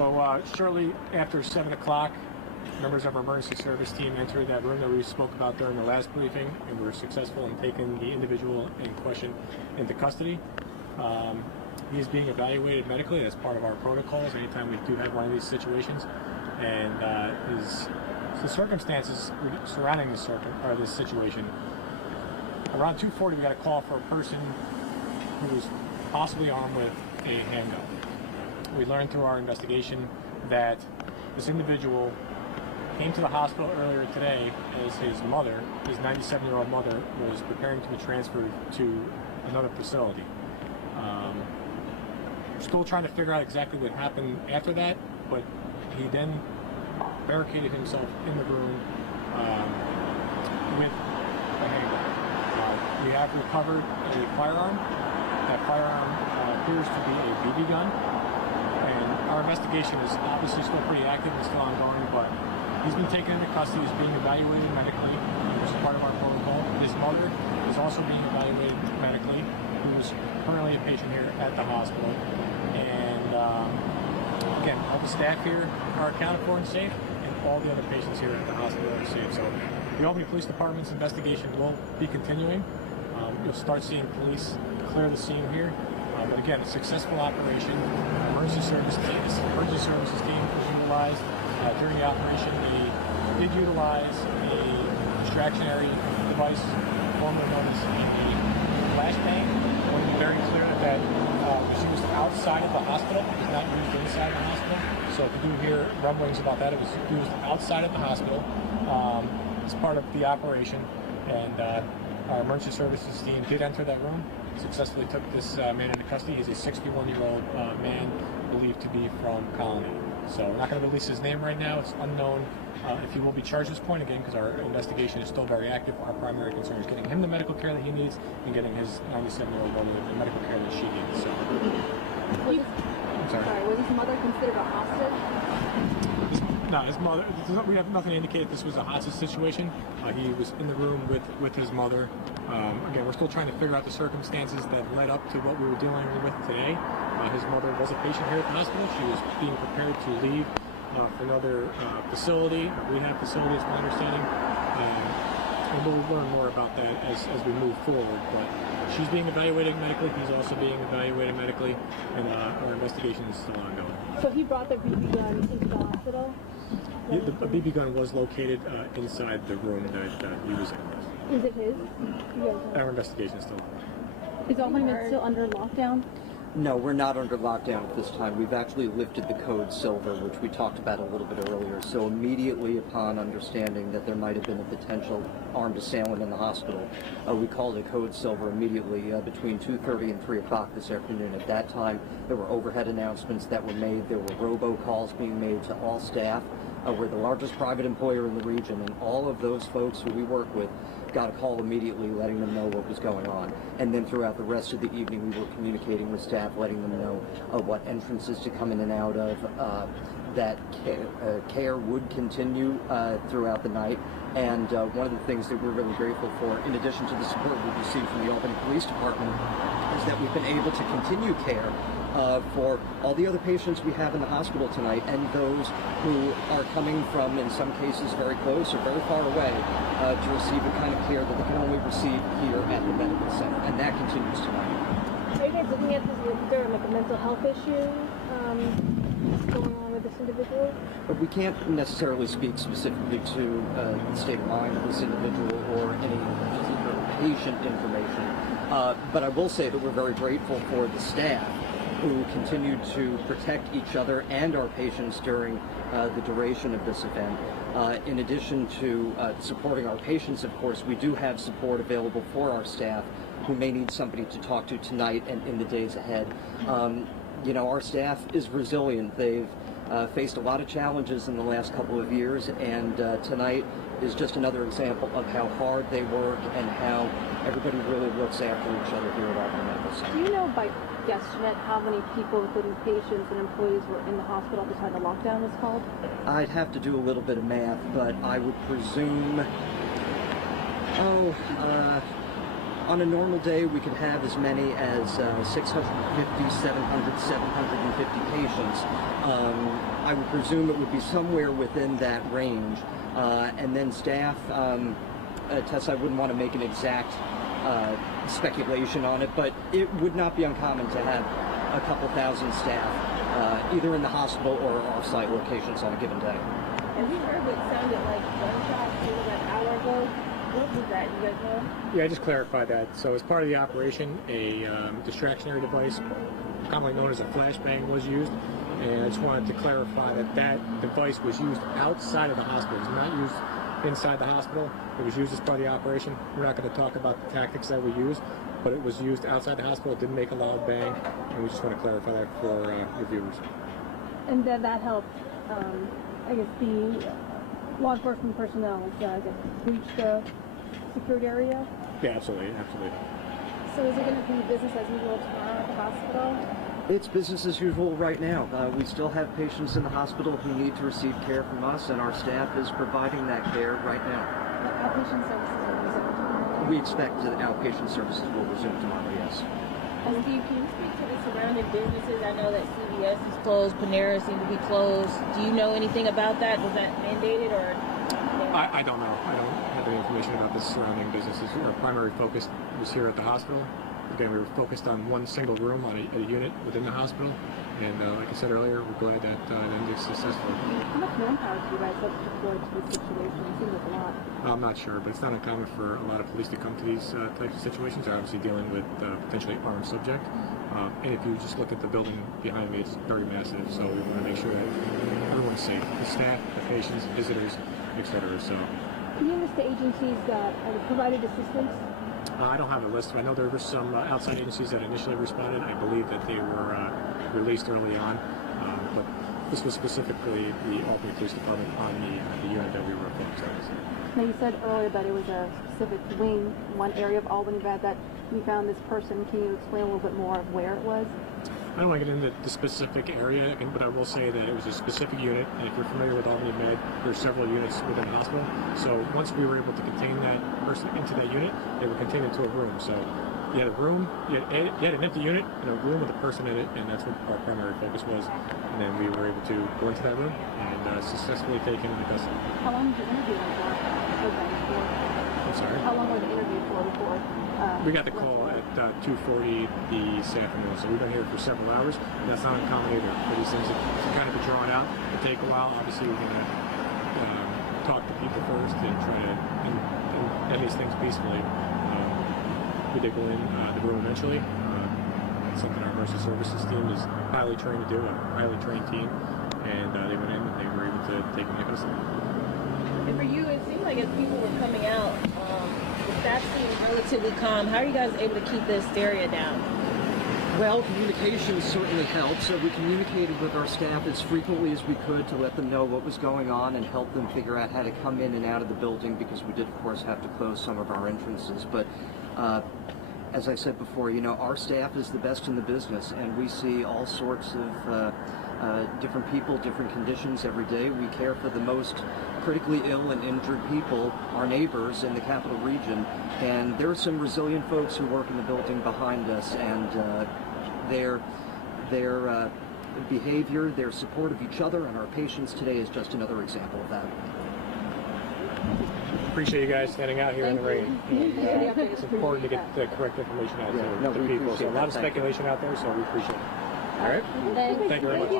So shortly after 7 o'clock, members of our emergency service team entered that room that we spoke about during the last briefing, and we were successful in taking the individual in question into custody. He is being evaluated medically as part of our protocols anytime we do have one of these situations, and the circumstances surrounding this situation. Around 2:40, we got a call for a person who was possibly armed with a handgun. We learned through our investigation that this individual came to the hospital earlier today as his mother, his 97-year-old mother, was preparing to be transferred to another facility. We're still trying to figure out exactly what happened after that, but he then barricaded himself in the room with a handgun. We have recovered a firearm. That firearm appears to be a BB gun, and our investigation is obviously still pretty active and still ongoing, but he's been taken into custody, he's being evaluated medically, which is part of our protocol. His mother is also being evaluated medically, who's currently a patient here at the hospital. And again, all the staff here are accounted for and safe, and all the other patients here at the hospital are safe. So the Albany Police Department's investigation will be continuing. You'll start seeing police clear the scene here. But again, a successful operation. Emergency services team was utilized during the operation. They did utilize a distractionary device, formerly known as a flashbang. I want to be very clear that was used outside of the hospital. It was not used inside the hospital. So if you do hear rumblings about that, it was used outside of the hospital as part of the operation. And our emergency services team did enter that room, successfully took this man into custody. He's a 61-year-old man believed to be from Colony. So we're not going to release his name right now. It's unknown if he will be charged at this point, again, because our investigation is still very active. Our primary concern is getting him the medical care that he needs and getting his 97-year-old mother the medical care that she needs. So, sorry, was his mother considered a hostage? No, his mother, we have nothing to indicate this was a hostage situation. He was in the room with his mother. Again, we're still trying to figure out the circumstances that led up to what we were dealing with today. His mother was a patient here at the hospital. She was being prepared to leave for another facility, a rehab facility is my understanding. And we'll learn more about that as we move forward. But she's being evaluated medically. He's also being evaluated medically, and our investigation is still ongoing. So he brought the BB gun into the hospital? The BB gun was located inside the room that he was in. Is it his? Our investigation is still ongoing. Is Albany still under lockdown? No, we're not under lockdown at this time. We've actually lifted the code silver, which we talked about a little bit earlier. So immediately upon understanding that there might have been a potential armed assailant in the hospital, we called it code silver immediately between 2:30 and 3 o'clock this afternoon. At that time, there were overhead announcements that were made. There were robocalls being made to all staff. We're the largest private employer in the region, and all of those folks who we work with got a call immediately letting them know what was going on. And then throughout the rest of the evening, we were communicating with staff, letting them know what entrances to come in and out of, that care would continue throughout the night. And one of the things that we're really grateful for, in addition to the support we received from the Albany Police Department, is that we've been able to continue care for all the other patients we have in the hospital tonight, and those who are coming from, in some cases, very close or very far away to receive the kind of care that they can only receive here at the medical center, and that continues tonight. Are you guys looking at this? Is there like a mental health issue going on with this individual? But we can't necessarily speak specifically to the state of mind of this individual or any particular patient information. But I will say that we're very grateful for the staff who continued to protect each other and our patients during the duration of this event. In addition to supporting our patients, of course, we do have support available for our staff who may need somebody to talk to tonight and in the days ahead. You know, our staff is resilient. They've faced a lot of challenges in the last couple of years, and tonight is just another example of how hard they work and how everybody really looks after each other here at Albany Medical Center. Do you know by guesstimate how many people, including patients and employees, were in the hospital at the time the lockdown was called? I'd have to do a little bit of math, but I would presume, on a normal day we could have as many as 650, 700, 750 patients. I would presume it would be somewhere within that range. And then staff, Tess, I wouldn't want to make an exact speculation on it, but it would not be uncommon to have a couple thousand staff, either in the hospital or off-site locations on a given day. And we heard what sounded like gunshots maybe like an hour ago. What was that? You guys know? Yeah, I just clarified that. So as part of the operation, a distractionary device, commonly known as a flashbang, was used. And I just wanted to clarify that that device was used outside of the hospital. It was not used inside the hospital. It was used as part of the operation. We're not going to talk about the tactics that we used, but it was used outside the hospital. It didn't make a loud bang, and we just want to clarify that for your viewers. And then that helped, I guess, the law enforcement personnel, I guess, breach the secured area? Yeah, absolutely, absolutely. So is it going to be business as usual tomorrow at the hospital? It's business as usual right now. We still have patients in the hospital who need to receive care from us, and our staff is providing that care right now. Outpatient services will resume tomorrow? We expect that outpatient services will resume tomorrow, yes. And Steve, can you speak to the surrounding businesses? I know that CVS is closed, Panera seems to be closed. Do you know anything about that? Was that mandated or? I don't know. I don't have any information about the surrounding businesses. Our primary focus was here at the hospital. Again, we were focused on one single room on a unit within the hospital. And like I said earlier, we're glad that it ended successfully. How much manpower do you guys have deployed to this situation? It seems like a lot. I'm not sure, but it's not uncommon for a lot of police to come to these types of situations. They're obviously dealing with potentially armed subject. And if you just look at the building behind me, it's very massive. So we want to make sure that everyone's safe. The staff, the patients, visitors, etc. So. Can you list the agencies that provided assistance? I don't have a list. I know there were some outside agencies that initially responded. I believe that they were released early on, but this was specifically the Albany Police Department on the unit that we were focused on. Now you said earlier that it was a specific wing, one area of Albany that we found this person. Can you explain a little bit more of where it was? I don't want to get into the specific area, but I will say that it was a specific unit, and if you're familiar with Albany Med, there's several units within the hospital. So once we were able to contain that person into that unit, they were contained into a room. So you had a room, you had an empty unit and a room with a person in it, and that's what our primary focus was. And then we were able to go into that room and successfully take him into custody. How long did you interview him for? I'm sorry? How long was the interview for before? We got the call at 2:40 this afternoon, so we've been here for several hours. And that's not uncommon either. For these things to kind of be drawn out, it take a while. Obviously, we're going to talk to people first and try to end these things peacefully. We did go in the room eventually. It's something our emergency services team is highly trained to do, a highly trained team. And they went in and they were able to take them into custody. And for you, it seemed like as people were coming out, the staff seemed relatively calm. How are you guys able to keep the hysteria down? Well, communication certainly helped. So we communicated with our staff as frequently as we could to let them know what was going on and help them figure out how to come in and out of the building, because we did, of course, have to close some of our entrances. But as I said before, you know, our staff is the best in the business, and we see all sorts of different people, different conditions every day. We care for the most critically ill and injured people, our neighbors in the capital region, and there are some resilient folks who work in the building behind us, and their behavior, their support of each other and our patients today is just another example of that. Appreciate you guys standing out here in the rain. And, it's important to get the correct information out to people. So a lot of speculation out there, so we appreciate it. All right? Thank Thank you very much.